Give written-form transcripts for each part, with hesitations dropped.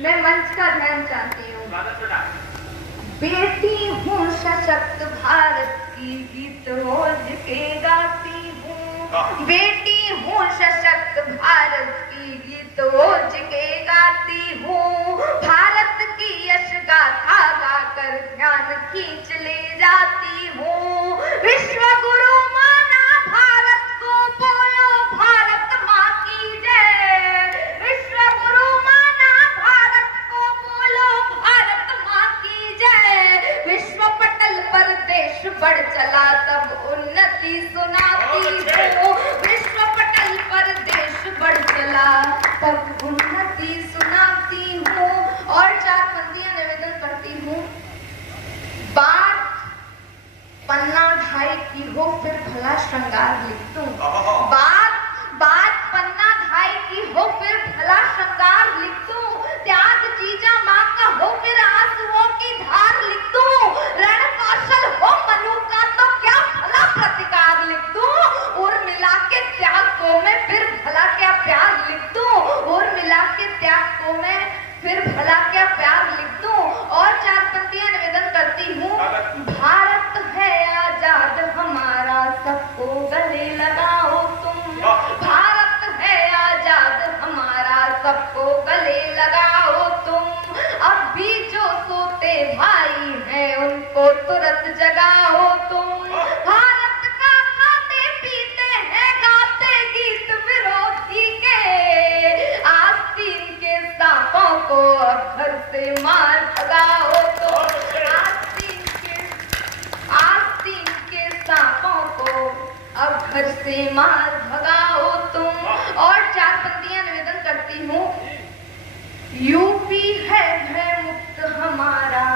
मैं मंच का ध्यान चाहती हूँ। बेटी हूँ सशक्त भारत की, गीत रोज के गाती हूँ। बेटी हूँ सशक्त भारत की, गीत रोज के गाती हूँ। भारत की यश गाथा गाकर ध्यान खींच ले जाती हूँ। विश्व गुरु माना भारत को, बोलो भारत माँ की जय। विश्व गुरु माना भारत को, बोलो भारत माँ की जय। विश्व पटल पर देश बढ़ चला तब उन्नति सुनाती हूँ। विश्व पटल पर देश बढ़ चला तब उन्नति सुनाती हूँ। और 4 पंक्तियां निवेदन करती हूँ। बात पन्ना ढाई की हो फिर भला श्रृंगार लिख दूं। बात पन्ना ढाई की हो फिर भला श्रृंगार लिख दूं। त्याग जीजा माँ का हो फिर आंसुओं की धार लिख दूं। रण कौशल हो मनु का तो क्या भला प्रतिकार लिख दूं। और मिला के त्याग को मैं फिर भला क्या प्यार लिख दूं। और मिला के त्याग को मैं फिर भला क्या प्यार लिख दूं। और 4 पंक्तियां निवेदन करती हूँ। भारत है आजाद हमारा, सबको गले लगाओ तुम। भारत है आजाद हमारा, सबको गले लगाओ तुम। अब भी जो सोते भाई हैं उनको तुरंत जगाओ तुम। भारत का खाते पीते हैं गाते गीत विरोधी के। आस्तीन के सांपों को अब घर से मार भगाओ तुम। आस्तीन के सांपों को अब घर से मार भगाओ तुम। और 4 पंक्तियां निवेदन करती हूँ। यूपी है भय मुक्त हमारा,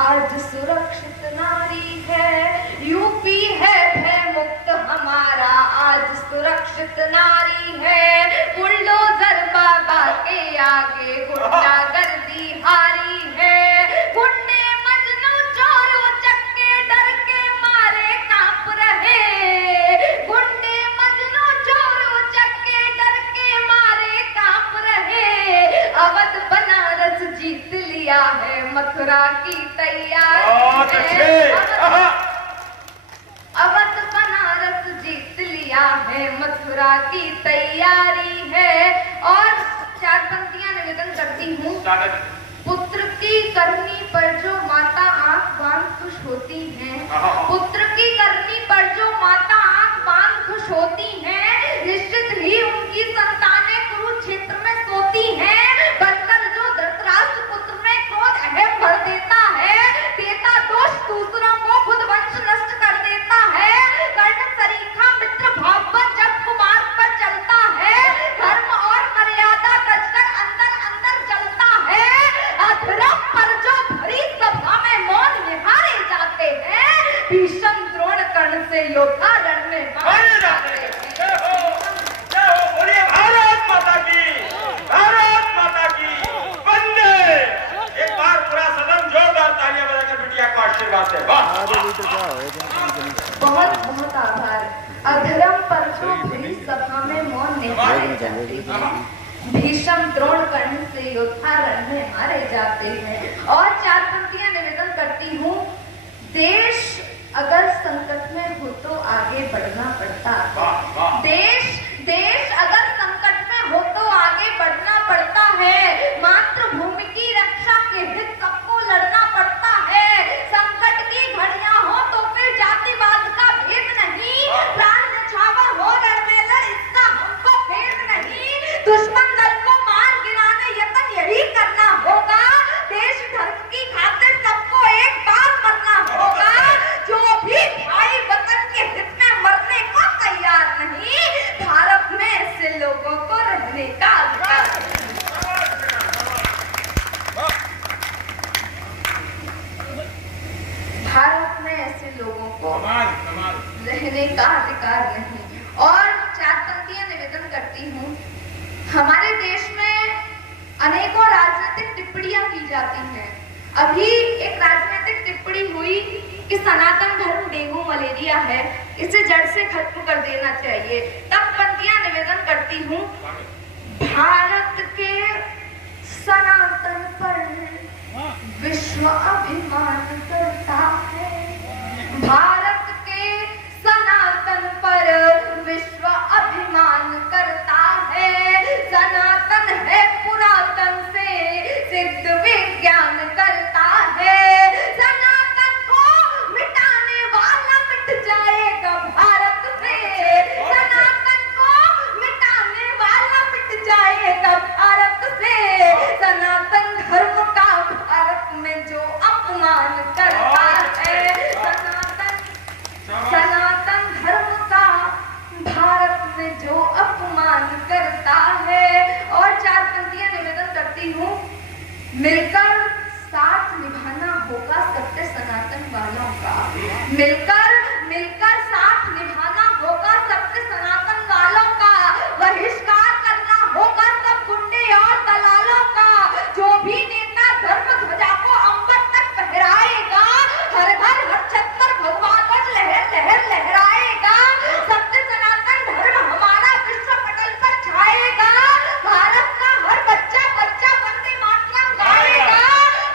आज सुरक्षित नारी है। यूपी है भय मुक्त हमारा, आज सुरक्षित नारी है। बुलडोजर बाबा के आगे गुंडागर्दी हारी है। गुंडे मजनू चोरों चक्के डर के मारे कांप रहे। गुंडे मजनू चोरों चक्के डर के मारे कांप रहे। अवध बनारस जीत लिया है, मथुरा की तैयारी है। अवध बनारस जीत लिया है, मथुरा की तैयारी है। और 4 पंक्तियां निवेदन करती हूँ। पुत्र की करनी पर जो माता आंख बांध खुश होती है। पुत्र की करनी पर जो माता आंख बांध खुश होती है, निश्चित ही उनकी संतानें कुरुक्षेत्र में सोती हैं। बनकर जो धृतराष्ट्र पुत्र में क्रोध अहम भर देता है, देता दोष दूसरों को, खुद वंश नष्ट कर देता है। कर्ण सरीखा मित्र भाव पर जब कुमार पर चलता है, धर्म और मर्यादा रचकर अंदर अंदर जलता है। अधर्म पर जो भरी सभा में मौन निहारे जाते हैं, भीषम द्रोण कर्ण से योद्धा रण में मारे जाते हैं। बोलिए भारत माता की, भारत माता की वंदे। एक बार पूरा सदन जोरदार तालियां बजाकर बिटिया को आशीर्वाद दे। बहुत बहुत आभार। अधर्म पर जो भरी सभा में मौन निहारे जाते हैं, भीषम द्रोण कर्ण से योद्धा रण में मारे जाते हैं। और 4 पंक्तियां निवेदन करती हूँ। देश अगर संकट में हो तो आगे बढ़ना पड़ता है। देश अगर संकट में हो तो आगे बढ़ना पड़ता है। मातृभूमि की रक्षा के हित सबको लड़ना पड़ता है। संकट की घड़ियां हो तो फिर जातिवाद का भेद नहीं। प्राण न्यौछावर हो रण में लड़, इसका हमको भेद नहीं। दुश्मन दल को मार गिराने यत्न यही करना होगा। देश धर्म की खातिर सबको एक बार मरना होगा। जो भी भाई वतन के हित में मरने को तैयार नहीं, भारत में ऐसे लोगों को रहने का अधिकार है। भारत में ऐसे लोगों को रहने का अधिकार नहीं। और 4 पंक्तियां निवेदन करती हूँ। हमारे देश में अनेकों राजनीतिक टिप्पणियां की जाती हैं। अभी एक राजनीतिक टिप्पणी हुई कि सनातन धर्म डेंगू मलेरिया है, इसे जड़ से खत्म कर देना चाहिए। तब पंक्तियां निवेदन करती हूँ। भारत के सनातन पर विश्व अभिमान करता है। भारत के सनातन पर विश्व अभिमान करता है। सनातन है पुरातन से सिद्ध विज्ञान करता है। सनातन को मिटाने वाला मिट जाएगा भारत से। सनातन को मिटाने वाला मिट जाएगा भारत से। सनातन धर्म का भारत में जो अपमान करता है। सनातन धर्म का भारत में जो अपमान करता है। और चार पंक्तियां निवेदन करती हूँ। मिलकर साथ निभाना होगा सत्य सनातन वालों का। मिलकर साथ निभाना होगा सत्य सनातन वालों का। बहिष्कार करना होगा सब गुंडे और दलालों का। जो भी नेता धर्म ध्वजा को अंबर तक फहराएगा, हर घर हर छत पर भगवा ध्वज लहर लहर लहराएगा। सत्य सनातन धर्म हमारा विश्व पटल पर छाएगा। भारत का हर बच्चा बच्चा वंदे मातरम गाएगा।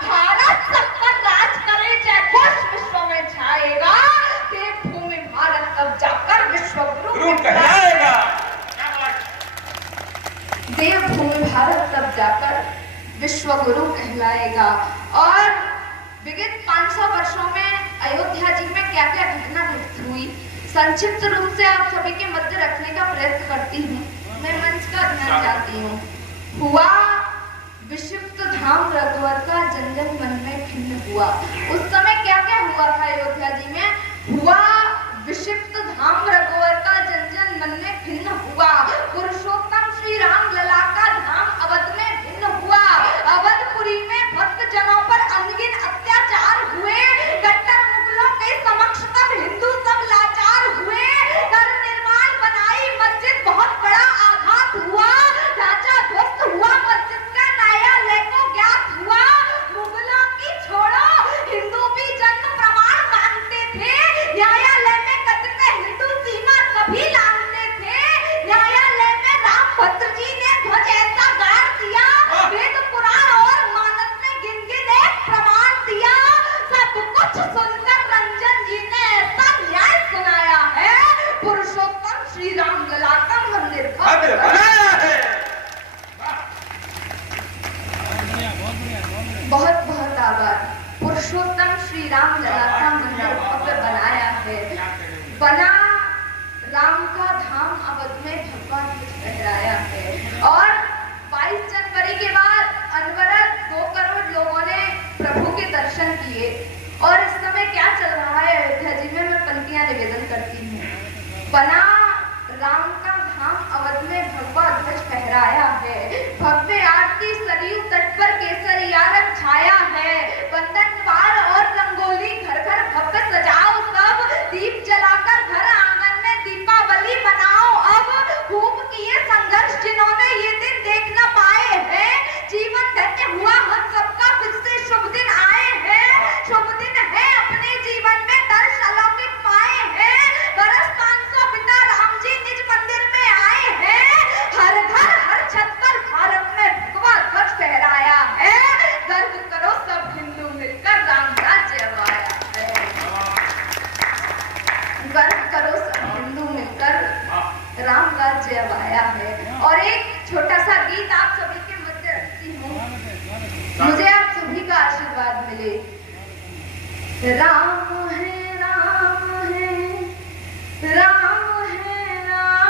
भारत सब पर राज करे जय घोष विश्व में छाएगा। देवभूमि भारत अब जाकर विश्व गुरु कहलाएगा। देवभूमि भारत तब जाकर विश्व गुरु कहलाएगा। और विगत 500 वर्षों में अयोध्या जी में क्या क्या घटना घटित हुई, संक्षिप्त रूप से आप सभी के मध्य रखने का प्रयत्न करती हूँ। मैं मंच का ध्यान चाहती हूँ। हुआ विक्षिप्त धाम रघुवर का जन जन मन में खिन्न हुआ। उस समय क्या क्या हुआ था अयोध्या जी में? हुआ विक्षिप्त धाम रघुवर का जन जन मन में खिन्न हुआ। पुरुषोत्तम श्री राम लला का धाम अवध में भिन्न हुआ। अवधपुरी में भक्त जनों पर अनगिन अत्याचार हुए। कट्टर मुगलों के समक्ष तब हिंदू सब लाचार हुए। कर निर्माण बनाई मस्जिद बहुत बड़ा आघात हुआ। ढांचा ध्वस्त हुआ मस्जिद का न्यायालय को ज्ञात हुआ। मुगलों की छोड़ो हिंदू भी जन्म प्रमाण मानते थे। न्यायालय में कथित हिंदू सीमा कभी लांघते थे। न्यायालय में राम भद्र जी ने ध्वज ऐसा गाड़ दिया। वेद पुराण और मानस ने गिन गिन एक प्रमाण दिया। सब कुछ सुनकर रंजन जी ने ऐसा न्याय सुनाया है। पुरुषोत्तम श्री राम लला का मंदिर भव्य बनाया है। बहुत बहुत आभार। पुरुषोत्तम श्री राम लला का मंदिर भव्य बनाया है। बना राम का धाम अवध में भगवा ध्वज फहराया है। और 22 जनवरी के बाद अनवरत 2 करोड़ लोगों ने प्रभु के दर्शन किए। और इस समय क्या चल रहा है अयोध्या जी में, मैं पंक्तियां निवेदन करती हूँ। बना राम का धाम अवध में भगवा ध्वज फहराया है। भव्य आरती सरयू तट पर केसरिया रंग छाया है। बंधन द्वार और रंगोली घर घर भव्य सजाओ सब। दीप जलाकर घर आंगन में दीपावली मनाओ अब। खूब किए संघर्ष जिन्होंने ये दिन देख न पाए हैं। जीवन धन्य हुआ हम सबका फिर से शुभ दिन आए हैं। शुभ दिन है अपने जीवन में दर्श अलौकिक पाए हैं। बरस 500 बिता राम जी निज मंदिर में आए हैं। हर घर हर छत पर भारत में भगवा ध्वज फहराया है। गर्व करो सब हिंदू मिलकर राम राज्य आया है। गर्व करो सब हिंदू मिलकर राम राज्य आया है। और एक छोटा सा गीत आप सभी के मध्य रखती हूँ। मुझे आप सभी का आशीर्वाद मिले। राम है राम है राम है राम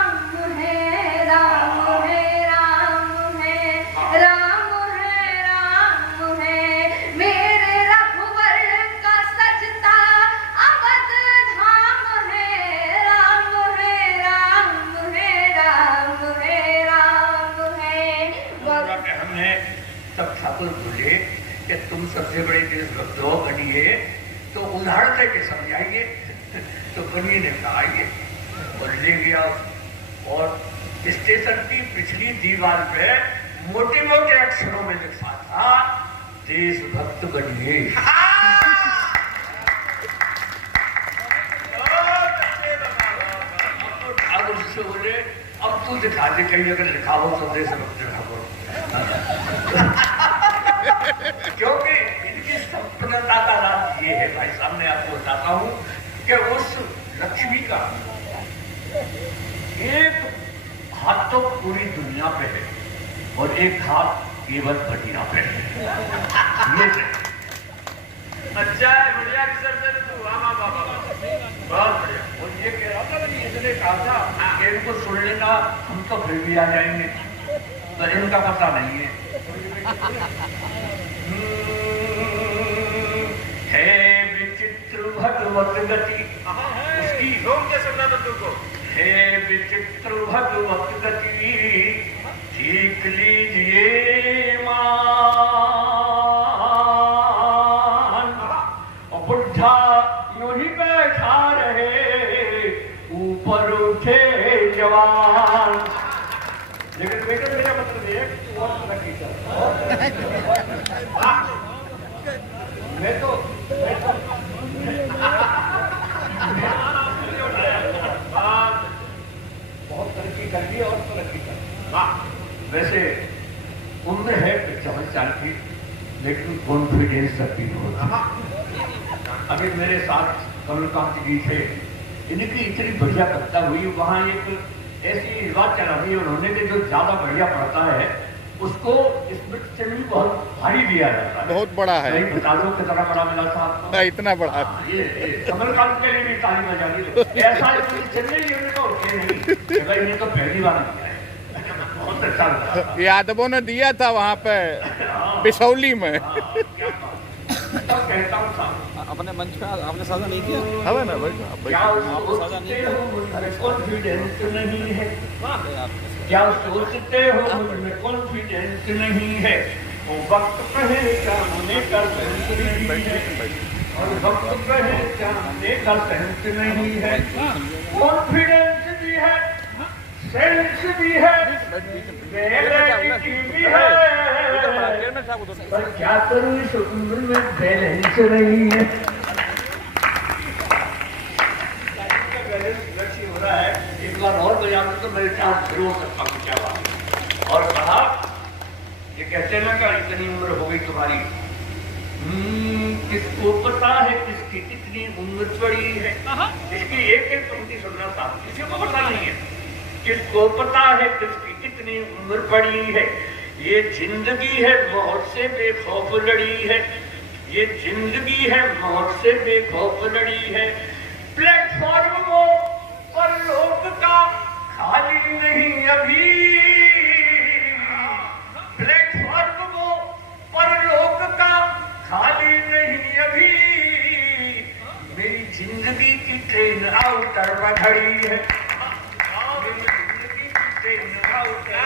है राम है राम है राम है राम है। मेरे रघुवर का सजता अवध धाम है। राम है राम है राम है राम है। हमने तब ठाकुर बोले कि तुम सबसे बड़े देशभक्त हो, बनिए तो उदाहरण देके समझाइए। तो बनिए ने कहा ये और ले गया और स्टेशन की पिछली दीवार पे मोटे मोटे अक्षरों में लिखा था देशभक्त बनिए। ठाकुर से बोले अब तू दिखा दे कहीं अगर लिखा हो तो देशभक्त दिखा। क्योंकि इनकी संपन्नता का राज ये है भाई साहब, मैं आपको बताता हूं कि उस लक्ष्मी का एक हाथ तो पूरी दुनिया पे है और एक हाथ केवल बढ़िया पे है। ये अच्छा है, बढ़िया रिसर्च है तू। हाँ बाबा, बहुत बढ़िया। और ये कह रहा था कि इसने कहा था कि इनको सुन लेना, हम तो फिर भी आ जाएंगे, तो इनका पता नहीं है। है विचित्र भगवत गति, उसकी घूम के सुनना बंदू को। हे विचित्र भगवत गति, सीख लीजिए मान। और बुढ़ा यूं ही बैठा रहे, ऊपर उठे जवान। लेकिन बेटा मेरा मतलब ये है कि और तरक्की कर। मैं तो बहुत तरक्की कर ली और तरक्की कर। वैसे उम्र है 55 साल की, लेकिन कॉन्फिडेंस अभी होती। अभी मेरे साथ कमलकांत जी थे, इनकी इतनी बढ़िया कविता हुई। वहां एक ऐसी बात चला रही उन्होंने कि जो ज्यादा बढ़िया पढ़ता है उसको स्मृति चिन्ह भी बहुत भारी दिया जाता है। बहुत बड़ा है। नहीं बता दो कितना बड़ा मिला था आपको? इतना बड़ा। ये कमलकांत के लिए भी ताली बजा दी। ऐसा चिन्ह नहीं भाई, ये तो पहली बार दिया है। बहुत अच्छा लगा। यादवों ने दिया था वहाँ पे बिसौली में। कहता हूँ साहब, अपने मंच पे आपने साझा नहीं किया? है ना भाई? क्या सोचते हो मुझमें कॉन्फिडेंस नहीं है? क्या सोचते हो मुझमें कॉन्फिडेंस नहीं है? वो वक्त पहचानने का सेंस नहीं है, और वक्त पहचानने का सेंस नहीं है। कॉन्फिडेंस भी है, सेंस भी है, रियलिटी भी है, पर क्या करूं इस उम्र में बैलेंस नहीं है। हो रहा है, एक बार और बजा तो मेरे साथ शुरू हो सकता हूँ। क्या बात। और कहा ये कहते ना कि इतनी उम्र हो गई तुम्हारी, किसको पता है किसकी कितनी उम्र पड़ी है। इसकी एक एक पंक्ति सुनना साहब, किसी को पता नहीं है। किसको पता है किसकी कितनी उम्र पड़ी है, ये जिंदगी है मौत से बेखौफ लड़ी है, ये जिंदगी है मौत से बेखौफ लड़ी है। प्लेटफॉर्म वो पर लोग का खाली नहीं अभी, प्लेटफॉर्म वो पर लोग का खाली नहीं अभी, मेरी जिंदगी की ट्रेन आउटर पर खड़ी है, मेरी जिंदगी की ट्रेन आउटर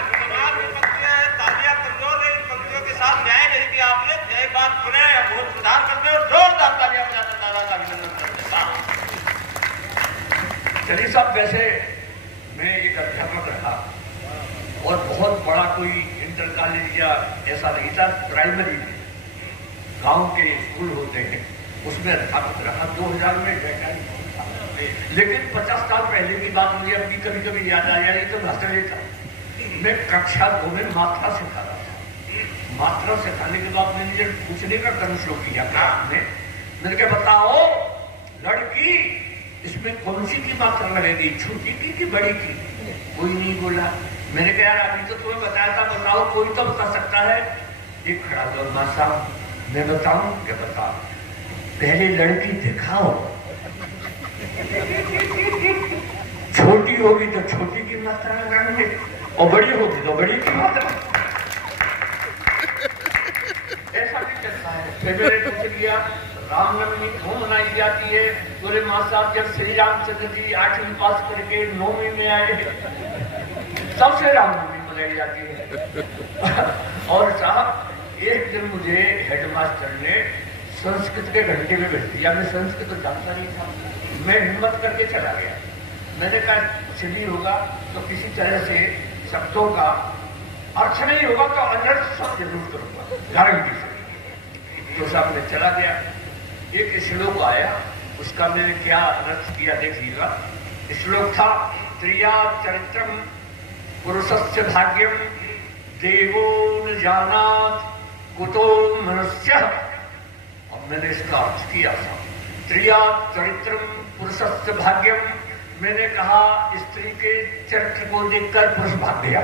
तालियां कमजोर है, इन पंक्तियों के साथ न्याय नहीं किया आपने। नई बात सुने, बहुत सुधार करते और जोरदार तालियां बजाते तारा का अभिनंदन करते। चलिए साहब, वैसे मैं एक अध्यापक रहा और बहुत बड़ा कोई इंटर कॉलेज या ऐसा नहीं था। प्राइमरी में गांव के स्कूल होते हैं उसमें अध्यापक रहा। 2000 में वैकेंट था, लेकिन 50 साल पहले की बात मुझे अभी कभी कभी याद आ जाए तो हंसने था। मैं कक्षा 2 में मात्रा सिखा रहा था। मात्रा सिखाने के बाद मैंने जब पूछने का क्रम शुरू किया क्लास में, मैंने कहा बताओ लड़की इसमें कौन सी की मात्रा लगेगी, छोटी की कि बड़ी की? कोई नहीं बोला। मैंने कहा यार अभी तो तुम्हें बताया था, बताओ कोई तो बता सकता है। एक खड़ा दो मां साहब, मैं बताऊं क्या? बता, पहले लड़की दिखाओ, छोटी होगी तो छोटी की मात्रा लगाएंगे और बड़ी होगी तो बड़ी की मात्रा। ऐसा नहीं चलता है। फिर मैंने पूछ लिया रामनवमी क्यों मनाई जाती है? बोले मां साहब जब श्री रामचंद्र जी 8वीं पास करके 9वीं में आए तब से रामनवमी मनाई जाती है। और साहब एक दिन मुझे हेडमास्टर ने संस्कृत के घंटे में बैठ दिया। मैं संस्कृत तो जानता नहीं था। मैं हिम्मत करके चला गया। मैंने कहा कुछ नहीं होगा तो किसी तरह से शब्दों का अर्थ नहीं होगा तो अनर्थ सब जरूर करूंगा, गारंटी से। तो साहब मैं चला गया। एक श्लोक आया, उसका मैंने क्या अनर्थ किया देखिएगा। श्लोक था त्रिया चरित्रम पुरुषस्य भाग्यम देवो न जानात कुतो मनुष्य, और मैंने इसका अर्थ किया था स्त्रिया चरित्रम पुरुषस्य भाग्यम। मैंने कहा स्त्री के चरित्र को देखकर पुरुष भाग गया।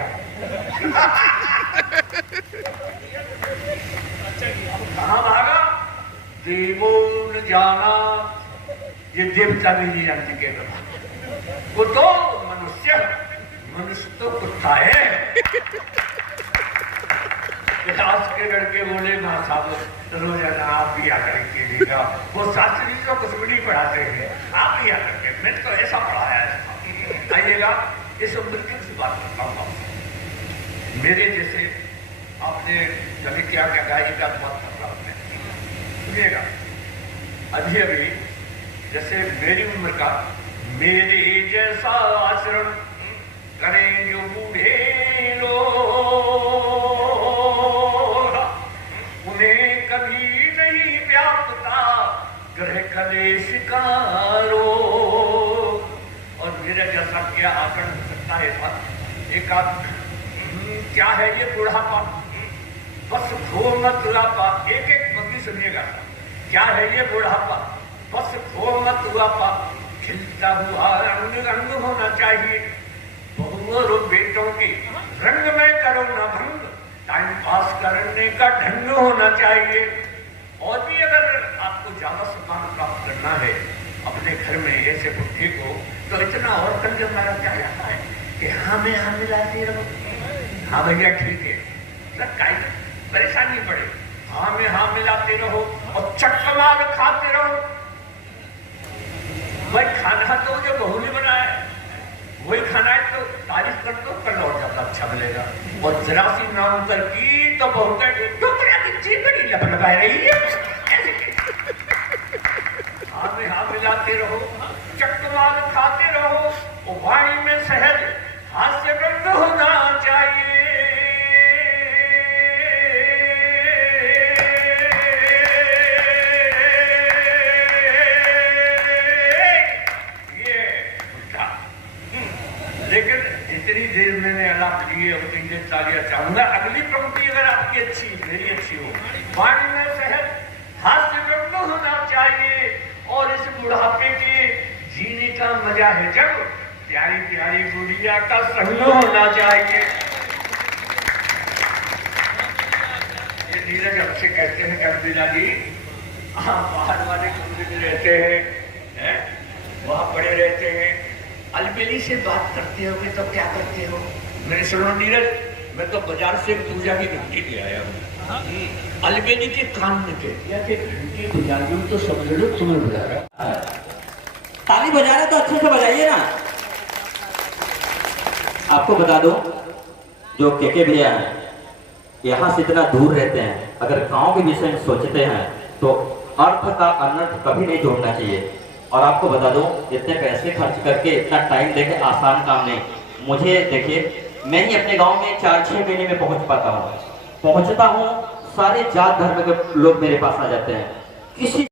कहाँ भागा? देवो न जाना, ये देवता भी नहीं जानते के वो तो मनुष्य, मनुष्य तो कुत्ता है। आज के लड़के बोले माँ साहब रोजाना आप भी आकर के देगा, वो शास्त्री तो कुछ भी नहीं पढ़ाते हैं, आप भी आकर के, मैंने तो ऐसा पढ़ाया है। आइएगा, इस उम्र की बात करता हूँ। मेरे जैसे आपने कभी क्या क्या एक बात कर रहा हूँ, सुनिएगा। अभी अभी जैसे मेरी उम्र का मेरे जैसा आचरण करें जो बूढ़े लोग, उन्हें कभी नहीं व्यापता ग्रह कलेश का रोग। और मेरा जैसा क्या आचरण हो सकता है? एक क्या है ये बुढ़ापा? बस खो मत लापा। एक एक पंक्ति सुनिएगा। क्या है ये बुढ़ापा? बस खो मत लापा, खिलता हुआ रंग रंग होना चाहिए। बहुओं बेटों के रंग में करो ना भंग, टाइम पास करने का ढंग होना चाहिए। और भी अगर आपको ज्यादा सम्मान प्राप्त करना है अपने घर में ऐसे बुढ़े को, तो इतना और कर हमारा क्या जाता है कि हाँ में हाँ मिलाती रहो। हाँ भैया ठीक है, परेशानी पड़े, हाँ में हाँ मिलाते रहो और चक्कर मार खाते रहो। भाई खाना तो जो बहू ने बनाया वही खाना है, तो तारीफ कर दो, कल और ज्यादा अच्छा मिलेगा। और जरा सी नाम कर की तो बहू का चीज बड़ी लप लगाए रही है। हाँ में हाँ मिलाते रहो, चक्कर मार खाते रहो, और वाणी में सहज हास्य गंध होना चाहिए। लेकिन जितनी देर मैंने आलाप लिए उतनी देर तालियां चाहूंगा। अगली पंक्ति अगर आपकी अच्छी मेरी अच्छी हो, वाणी में सहज हास्य गंध होना चाहिए। और इस बुढ़ापे के जीने का मजा है जब प्यारी प्यारी गुड़िया का संग होना चाहिए। ये नीरज हमसे कहते हैं कर्मिला जी, बाहर वाले कमरे में रहते हैं, वहां पड़े रहते हैं, अलबेली से बात करते हो तो क्या करते हो? मैंने सुनो नीरज, मैं तो बाजार से पूजा की घंटी ले आया हूँ। अलबेली के कान में कह दिया कि घंटी बजा दूं तो समझ लो तुम्हें बुला रहा। ताली बजा रहे तो अच्छे से बजाइए ना। आपको बता दो, जो केके भैया हैं यहाँ से इतना दूर रहते हैं, अगर गांव के विषय में सोचते हैं तो अर्थ का अनर्थ कभी नहीं जोड़ना चाहिए। और आपको बता दो, इतने पैसे खर्च करके इतना टाइम देके आसान काम नहीं। मुझे देखिए, मैं ही अपने गांव में 4-6 महीने में पहुंच पाता हूँ, पहुंचता हूँ, सारे जात धर्म के लोग मेरे पास आ जाते हैं। किसी